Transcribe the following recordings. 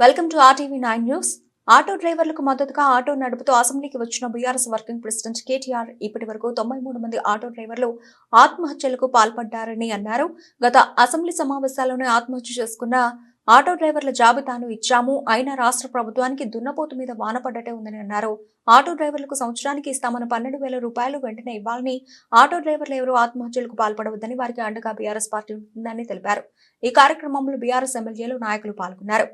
Welcome to RTV nine news auto డ్రైవర్లకు మద్దతుగా auto నడుపుతూ అసెంబ్లీకి వచ్చిన బీఆర్ఎస్ వర్కింగ్ ప్రెసిడెంట్ కేటీఆర్ ఇప్పటి వరకు తొంభై మూడు మంది ఆటో డ్రైవర్లు ఆత్మహత్యలకు పాల్పడ్డారని అన్నారు. గత అసెంబ్లీ సమావేశాల్లోనే ఆత్మహత్య చేసుకున్న ఆటో డ్రైవర్ల జాబితాను ఇచ్చాము. అయినా రాష్ట్ర ప్రభుత్వానికి దున్నపోతు మీద వానపడ్డటే ఉందని అన్నారు. ఆటో డ్రైవర్లకు సంవత్సరానికి ఇస్తామన్న పన్నెండు వేల రూపాయలు వెంటనే ఇవ్వాలని ఆటో డ్రైవర్లు ఎవరూ ఆత్మహత్యలకు పాల్పడవద్దని వారికి అండగా బీఆర్ఎస్ పార్టీ ఉంటుందని తెలిపారు. ఈ కార్యక్రమంలో బీఆర్ఎస్ ఎమ్మెల్యేలు నాయకులు పాల్గొన్నారు.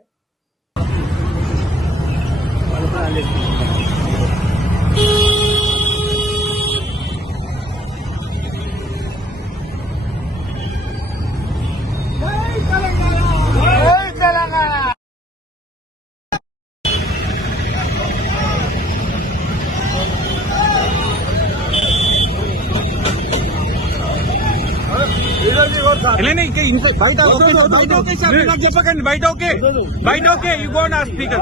బయట ఓకే సార్, బయట ఓకే సార్ మీరు నాకు చెప్పకండి బయట ఓకే బయట ఓకే యూ గో నా స్పీకర్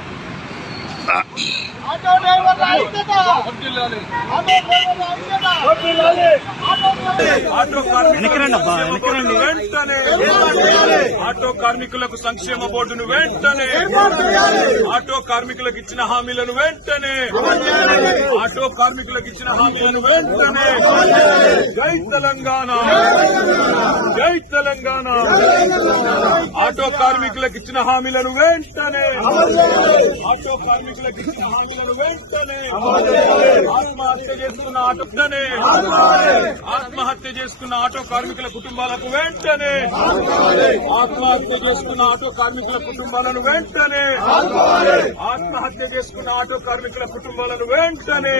Auto డ్రైవర్ల ఐక్యత ఆటో డ్రైవర్ల ఐక్యత ఆటో కార్మికులకు వెంటనే ఆటో కార్మికులకు సంక్షేమ బోర్డును వెంటనే ఆటో కార్మికులకు ఇచ్చిన హామీలను వెంటనే ఆటో కార్మికులకు ఇచ్చిన హామీలను వెంటనే జై తెలంగాణ. జై తెలంగాణ. ఆటో కార్మికులకు ఇచ్చిన హామీలను వెంటనే ఆటో కార్మికులకు ఇచ్చిన హామీలను వెంటనే ఆత్మహత్య చేసుకున్న ఆటోనే ఆత్మహత్య చేసుకున్న ఆటో కార్మికుల కుటుంబాలకు వెంటనే ఆత్మహత్య చేసుకున్న ఆటో కార్మికుల కుటుంబాలను వెంటనే ఆత్మహత్య చేసుకున్న ఆటో కార్మికుల కుటుంబాలను వెంటనే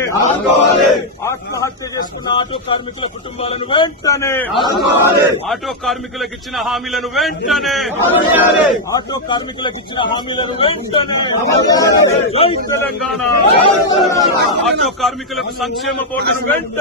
ఆత్మహత్య చేసుకున్న ఆటో కార్మికుల కుటుంబాలను వెంటనే ఆటో కార్మికులకు ఇచ్చిన హామీలను వెంటనే ఆటో కార్మికులకు ఇచ్చిన హామీలను వెంటనే జై తెలంగాణ. ఆటో కార్మికులకు సంక్షేమ బోర్డును వెంటనే